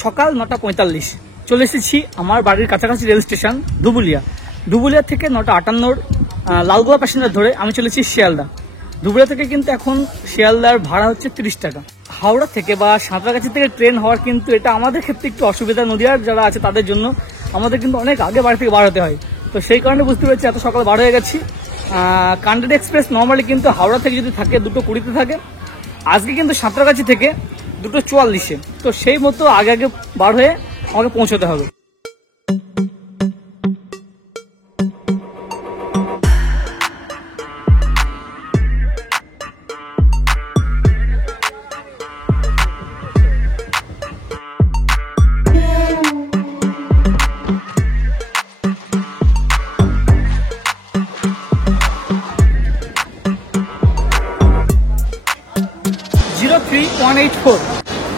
সকাল 9:45 চলে এসেছি আমার বাড়ির কাছাকাছি রেল স্টেশন ধুবুলিয়া থেকে 9:58 লালগোলা প্যাসেঞ্জার ধরে আমি চলেছি শিয়ালদা। ধুবুলিয়া থেকে কিন্তু এখন শিয়ালদার ভাড়া হচ্ছে 30 টাকা। হাওড়া থেকে বা সাঁতরাগাছি থেকে ট্রেন হওয়ার কিন্তু এটা আমাদের ক্ষেত্রে একটু অসুবিধা, নদীয়ার যারা আছে তাদের জন্য আমাদের কিন্তু অনেক আগে বাড়ি থেকে বার হতে হয়। তো সেই কারণে বুঝতে পেরেছি এত সকাল বার হয়ে গেছি। কান্ডারি এক্সপ্রেস নর্মালি কিন্তু হাওড়া থেকে যদি থাকে 2:20-তে থাকে, আজকে কিন্তু সাঁতরাগাছি থেকে 2:44-এ। তো সেই মতো আগে বার হয়ে আমাকে পৌঁছতে হবে।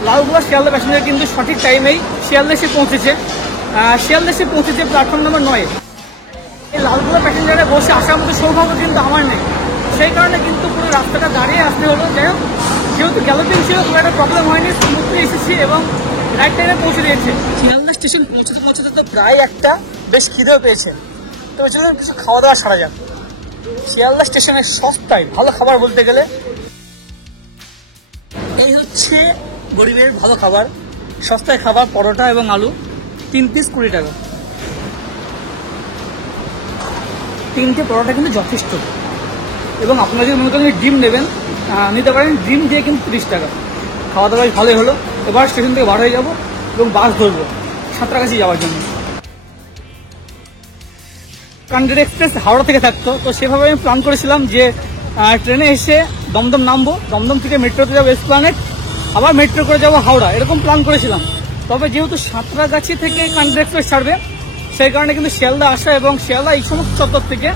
লালগোলা শিয়ালদা প্যাসেঞ্জার কিন্তু সঠিক টাইমেই শিয়ালদা এসে পৌঁছেছে প্ল্যাটফর্ম নম্বর 9-এ। এই লালগোলা প্যাসেঞ্জারে বসে আসার মতো সৌভাগ্য কিন্তু আমার নেই, সেই কারণে কিন্তু পুরো রাস্তাটা দাঁড়িয়ে আসতে হলো। যাই হোক, যেহেতু গ্যালোপিং ছিল কোনো একটা প্রবলেম হয়নি, স্মুথলি এসেছি এবং রাইট টাইমে পৌঁছে দিয়েছে। শিয়ালদা স্টেশন পৌঁছতে তো প্রায় একটা বেশ খিদেও পেয়েছে, তো চলুন কিছু খাওয়া দাওয়া সারা যাক। শিয়ালদা স্টেশনের সস্তায় ভালো খাবার বলতে গেলে এই হচ্ছে গরিবের ভালো খাবার, সস্তায় খাবার, পরোটা এবং আলু, 3 পিস 20 টাকা। 3টে পরোটা কিন্তু যথেষ্ট। এবং আপনারা যদি মনে করেন ডিম নেবেন নিতে পারেন, ডিম দিয়ে কিন্তু 30 টাকা। খাওয়া দাওয়া ভালোই হলো। এবার স্টেশন থেকে বার হয়ে যাবো এবং বাস ধরবো সাঁতরাগাছি যাওয়ার জন্য। কান্ডারি এক্সপ্রেস হাওড়া থেকে থাকতো, তো সেভাবে আমি প্ল্যান করেছিলাম যে ট্রেনে এসে দমদম নামবো, দমদম থেকে মেট্রোতে যাবো এসপ্ল্যানেড, আবার মেট্রো করে যাবো হাওড়া, এরকম প্ল্যান করেছিলাম। তবে যেহেতু সাঁতরাগাছি থেকে কান্ডারি এক্সপ্রেস ছাড়বে, সেই কারণে কিন্তু শিয়ালদা আসা এবং শিয়ালদা এই সমস্ত চত্বর থেকে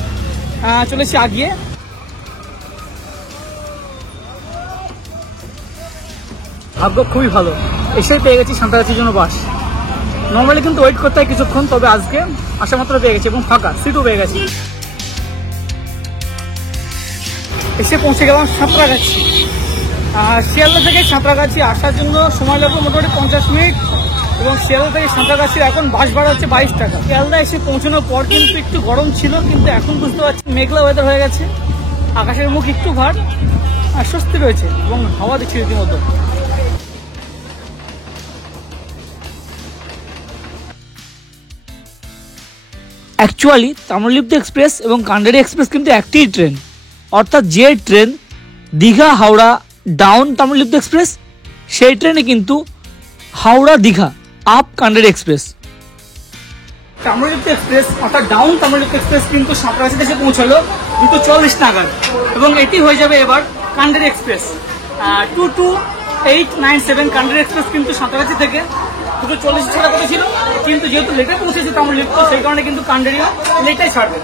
চলেছি আগিয়ে। ভাগ্য খুবই ভালো, এসেই পেয়ে গেছি সাঁতরাগাছির জন্য বাস। নর্মালি কিন্তু ওয়েট করতে হয় কিছুক্ষণ, তবে আজকে আসা মাত্র পেয়ে গেছি এবং ফাঁকা সিটও পেয়ে গেছি। এসে পৌঁছে গেলাম সাঁতরাগাছি। শিয়ালদা থেকে সাঁতরাগাছি আসার জন্য সময় লাগবে মোটামুটি 50 মিনিট এবং শিয়ালদা থেকে সাঁতরাগাছির এখন বাস ভাড়া হচ্ছে 22 টাকা। শিয়ালদা এসে পৌঁছানোর পর কিন্তু একটু গরম ছিল, কিন্তু এখন বুঝতে পারছি মেঘলা ওয়েদার হয়ে গেছে, আকাশের মুখ একটু ভার, স্বস্তি রয়েছে এবং হাওয়া দিচ্ছে রীতিমতো। অ্যাকচুয়ালি তাম্রলিপ্ত এক্সপ্রেস এবং কান্ডারি এক্সপ্রেস কিন্তু একটি ট্রেন, অর্থাৎ যে train Digha Howrah down Tamralipta express, সেই ট্রেনে কিন্তু হাওড়া দীঘা আপ কান্ডারি এক্সপ্রেস। তাম্রলিপ্ত এক্সপ্রেস অর্থাৎ ডাউন তাম্রলিপ্ত এক্সপ্রেস কিন্তু সাঁতরাগাছিতে এসে পৌঁছালো 2:40 নাগাদ এবং এটি হয়ে যাবে এবার কান্ডারি এক্সপ্রেস। 22897 কান্ডারি এক্সপ্রেস কিন্তু সাঁতরাগাছি থেকে 2:40 ছাড়া কথা ছিল, কিন্তু যেহেতু লেটে পৌঁছেছে তাম্রলিপ্ত, সেই কারণে কিন্তু কান্ডারিও লেটাই ছাড়বে।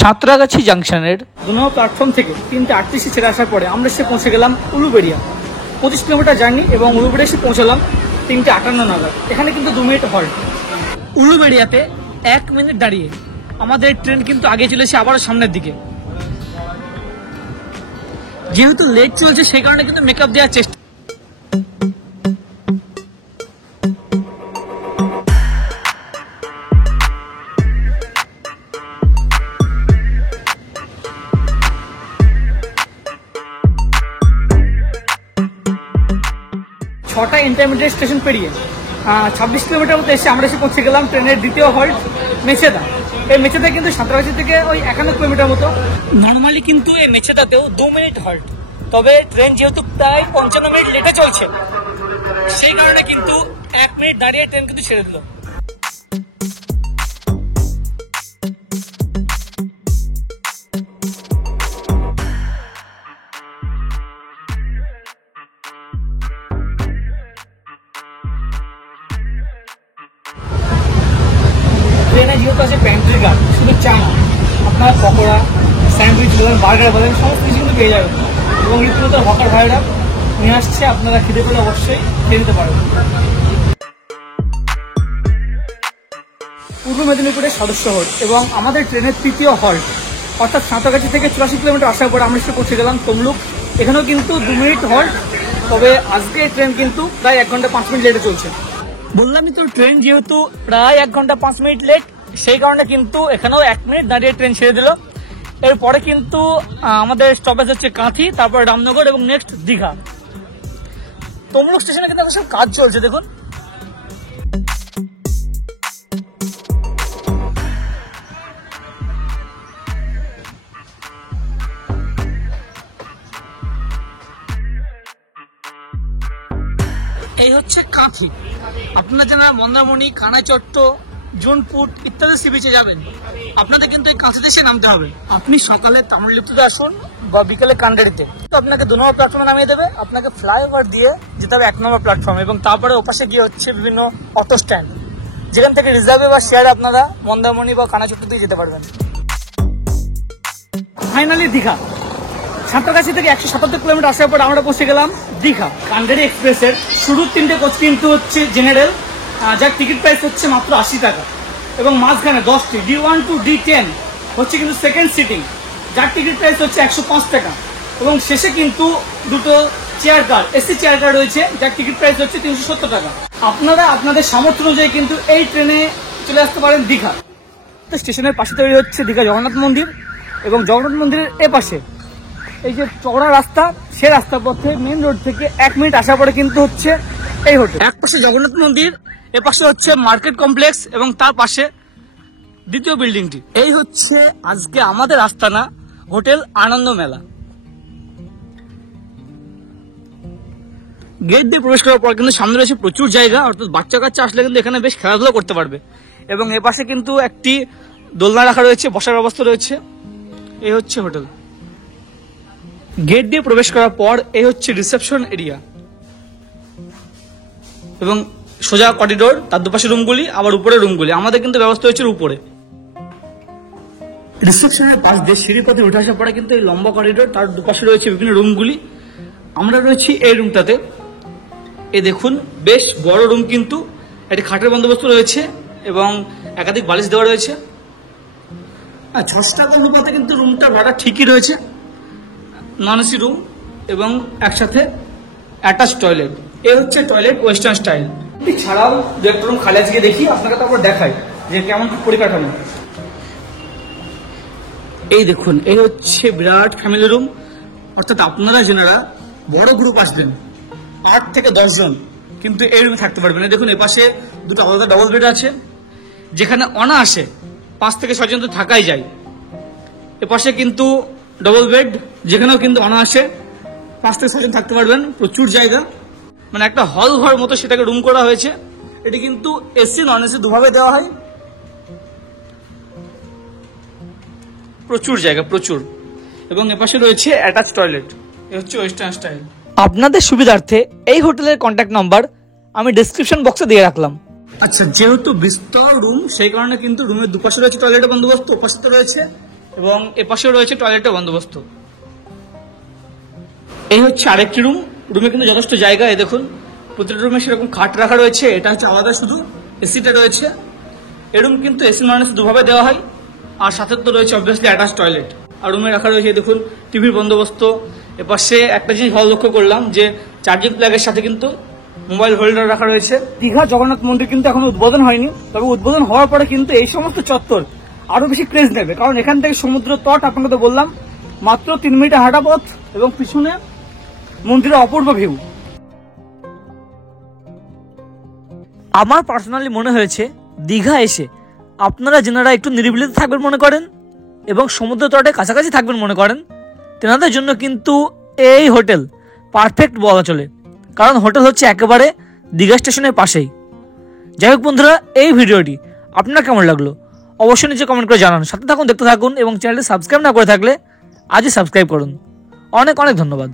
সাঁতরাগাছি জাংশনের 2 নম্বর প্ল্যাটফর্ম থেকে 3:38 ছেড়ে আসার পরে আমরা এসে পৌঁছে গেলাম উলুবেড়িয়া। 25 কিলোমিটার জার্নি এবং উলুবেড়িয়া এসে পৌঁছালাম 3:58 নাগাদ। এখানে কিন্তু 2 মিনিট হল্ট। উলুবেড়িয়াতে 1 মিনিট দাঁড়িয়ে আমাদের ট্রেন কিন্তু আগে চলেছে আবারও সামনের দিকে। যেহেতু লেট চলছে, সেই কারণে কিন্তু মেকআপ দেওয়ার চেষ্টা। ছটা ইন্টারমিডিয়েট স্টেশন পেরিয়ে 26 কিলোমিটার মতো এসে আমরা এসে পৌঁছে গেলাম ট্রেনের দ্বিতীয় হল্ট মেছেদা। এই মেছেদা কিন্তু সাঁতরাগাছি থেকে ওই 51 কিলোমিটার মতো। নর্মালি কিন্তু এই মেছেদাতেও 2 মিনিট হল্ট, তবে ট্রেন যেহেতু প্রায় 55 মিনিট লেটে চলছে, সেই কারণে কিন্তু 1 মিনিট দাঁড়িয়ে ট্রেন কিন্তু ছেড়ে দিল। ট্রেনে যেহেতু আছে প্যান্ট্রি গার্ড, শুধু চা না, আপনার পকোড়া, স্যান্ডউইচ বলেন, বার্গার বলেন, সমস্ত কিছু কিন্তু পেয়ে যাবেন এবং রীতিমতো হকার ভাইরা নিয়ে আসছে। আপনারা খিদে পেলে অবশ্যই খেয়ে নিতে পারবেন। পূর্ব মেদিনীপুরের সদস্য হল্ট এবং আমাদের ট্রেনের তৃতীয় হল্ট অর্থাৎ সাঁতরাগাছি থেকে 84 কিলোমিটার আসার পর আমরা এসে পৌঁছে গেলাম তমলুক। এখানেও কিন্তু 2 মিনিট হল্ট, তবে আজকে ট্রেন কিন্তু প্রায় 1 ঘন্টা 5 মিনিট লেটে চলছে। বললামই তো ট্রেন যেহেতু প্রায় 1 ঘন্টা 5 মিনিট লেট, সেই কারণে কিন্তু এখানেও 1 মিনিট দাঁড়িয়ে ট্রেন ছেড়ে দিল। এরপরে কিন্তু আমাদের স্টপেজ হচ্ছে কাঁথি, তারপর রামনগর এবং নেক্সট দীঘা। তমলুক স্টেশনে কিন্তু সব কাজ চলছে দেখুন। এই হচ্ছে কাঁথি। আপনারা যারা মন্দারমণি, কানাইচট্ট, জোনপুট ইত্যাদি সি বিচে যাবেন, আপনাদের কিন্তু এই কাঁথিতে এসে নামতে হবে। আপনি সকালে তামিললিপ্ততে আসুন বা বিকেলে কান্ডারিতে, তো আপনাকে 2 নম্বর প্ল্যাটফর্মে নামিয়ে দেবে। আপনাকে ফ্লাইওভার দিয়ে যেতে হবে 1 নম্বর প্ল্যাটফর্মে, এবং তারপরে ওপাশে গিয়ে হচ্ছে বিভিন্ন অটো স্ট্যান্ড, যেখান থেকে রিজার্ভে বা শেয়ারে আপনারা মন্দারমণি বা কানাইচট্ট দিয়ে যেতে পারবেন। ফাইনালি দীঘা। সাঁতরাগাছি থেকে 177 কিলোমিটার আসার পর আমরা পৌঁছে গেলাম দীঘা। কান্ডারি এক্সপ্রেসের শুরুর 3টে কোচ কিন্তু হচ্ছে জেনারেল, যার টিকিট প্রাইস হচ্ছে মাত্র 80 টাকা, এবং মাঝখানে 10টি D1 to D10 হচ্ছে কিন্তু সেকেন্ড সিটিং, যার টিকিট প্রাইস হচ্ছে 105 টাকা, এবং শেষে কিন্তু 2টো chair car, AC chair car রয়েছে, যার টিকিট প্রাইস হচ্ছে 370 টাকা। আপনারা আপনাদের সামর্থ্য অনুযায়ী কিন্তু এই ট্রেনে চলে আসতে পারেন দীঘা। তো স্টেশনের পাশে তৈরি হচ্ছে দীঘা জগন্নাথ মন্দির, এবং জগন্নাথ মন্দিরের এপাশে এই যে চওড়া রাস্তা, সে রাস্তা পথে মেন রোড থেকে 1 মিনিট আসার পরে কিন্তু হচ্ছে এই হোটেল। এক পাশে জগন্নাথ মন্দির, এ পাশে হচ্ছে মার্কেট কমপ্লেক্স, এবং তার পাশে দ্বিতীয় বিল্ডিংটি। এই হচ্ছে আজকে আমাদের আস্তানা হোটেল আনন্দ মেলা। গেট দিয়ে প্রবেশ করার পর কিন্তু সামনে রয়েছে প্রচুর জায়গা, অর্থাৎ বাচ্চা কাচ্চা আসলে কিন্তু এখানে বেশ খেলাধুলা করতে পারবে। এবং এ পাশে কিন্তু একটি দোলনা রাখা রয়েছে, বসার ব্যবস্থা রয়েছে। এই হচ্ছে হোটেল। গেট দিয়ে প্রবেশ করার পর এই হচ্ছে রিসেপশন এরিয়া, এবং সোজা করিডোর, তার দুপাশে রুমগুলি, আবার উপরে রুমগুলি। আমাদের কিন্তু ব্যবস্থা হচ্ছে উপরে। রিসেপশনের পাশ দিয়ে সিঁড়ি পথে উঠে আসার পরে কিন্তু এই লম্বা করিডোর, তার দুপাশে রয়েছে বিভিন্ন রুমগুলি। আমরা রয়েছি এই রুমটাতে। এই দেখুন, বেশ বড় রুম, কিন্তু একটি খাটের বন্দোবস্ত রয়েছে এবং একাধিক বালিশ দেওয়া রয়েছে। 600 টাকা অনুপাতে কিন্তু রুমটা ভাড়া ঠিকই রয়েছে। নন এসি রুম এবং একসাথে অ্যাটাচ টয়লেট। এই হচ্ছে টয়লেট ওয়েস্টার্ন স্টাইল। ছাড়াও 2-1 রুম খালি আজকে দেখি, আপনাকে তারপর দেখাই যে কেমন পরিকাঠামো। এই দেখুন, এই হচ্ছে বিরাট ফ্যামিলি রুম, অর্থাৎ আপনারা যারা বড় গ্রুপ আসবেন 8 থেকে 10 জন কিন্তু এই রুমে থাকতে পারবেন। দেখুন, এপাশে 2টো আলাদা ডবল বেড আছে, যেখানে অনায়াসে 5 থেকে 6 জন তো থাকাই যায়। এপাশে কিন্তু ডবল বেড, যেখানেও কিন্তু অনায়াসে 5 থেকে 6 জন থাকতে পারবেন। প্রচুর জায়গা, মানে একটা হল ঘর মতো সেটাকে রুম করা হয়েছে। এটি কিন্তু এসি নন এসি দুভাবে দেওয়া হয়। প্রচুর জায়গা, প্রচুর। এবং এপাশে রয়েছে অ্যাটাচ টয়লেট। এ হচ্ছে ওয়েস্টার্ন স্টাইল। আপনাদের সুবিধার্থে এই হোটেলের কন্ট্যাক্ট নাম্বার আমি ডেসক্রিপশন বক্সে দিয়ে রাখলাম। আচ্ছা, যেহেতু বিস্তর রুম, সেই কারণে কিন্তু রুমের দুপাশে রয়েছে টয়লেটের বন্দোবস্ত, ওপাশে রয়েছে এবং এপাশেও রয়েছে টয়লেটের বন্দোবস্ত। এই হচ্ছে আরেকটি রুম। রুমে কিন্তু যথেষ্ট জায়গা। এই দেখুন, প্রতিটা রুমে সেরকম খাট রাখা রয়েছে। এটা হচ্ছে আলাদা, শুধু এসিটা রয়েছে। এই রুম কিন্তু এসি নন এসি দুভাবে দেওয়া হয়। আর সাথে তো রয়েছে অবভিয়াসলি অ্যাটাচ টয়লেট। আর রুমে রাখা রয়েছে দেখুন টিভির বন্দোবস্ত। এপাশে একটা জিনিস ভালো লক্ষ্য করলাম যে চার্জিং প্লাগের সাথে কিন্তু মোবাইল হোল্ডার রাখা রয়েছে। দীঘা জগন্নাথ মন্দির কিন্তু এখনো উদ্বোধন হয়নি, তবে উদ্বোধন হওয়ার পরে কিন্তু এই সমস্ত চত্বর আরো বেশি ক্রেজ নেবে, কারণ এখান থেকে সমুদ্র তট আপনাকে তো বললাম মাত্র 3 মিনিটের হাঁটা পথ, এবং পিছনে মন্দিরের অপূর্ব ভিউ। আমার পার্সোনালি মনে হয়েছে দীঘা এসে আপনারা যারা একটু নিরিবিলিতে থাকবেন মনে করেন এবং সমুদ্র তটে কাছাকাছি থাকবেন মনে করেন, তেনাদের জন্য কিন্তু এই হোটেল পারফেক্ট বলা চলে, কারণ হোটেল হচ্ছে একেবারে দীঘা স্টেশনের পাশেই। যাই হোক বন্ধুরা, এই ভিডিওটি আপনার কেমন লাগলো অবশ্যই নিচে কমেন্ট করে জানান। সাথে থাকুন, দেখতে থাকুন, এবং চ্যানেলটি সাবস্ক্রাইব না করে থাকলে আজই সাবস্ক্রাইব করুন। অনেক অনেক ধন্যবাদ।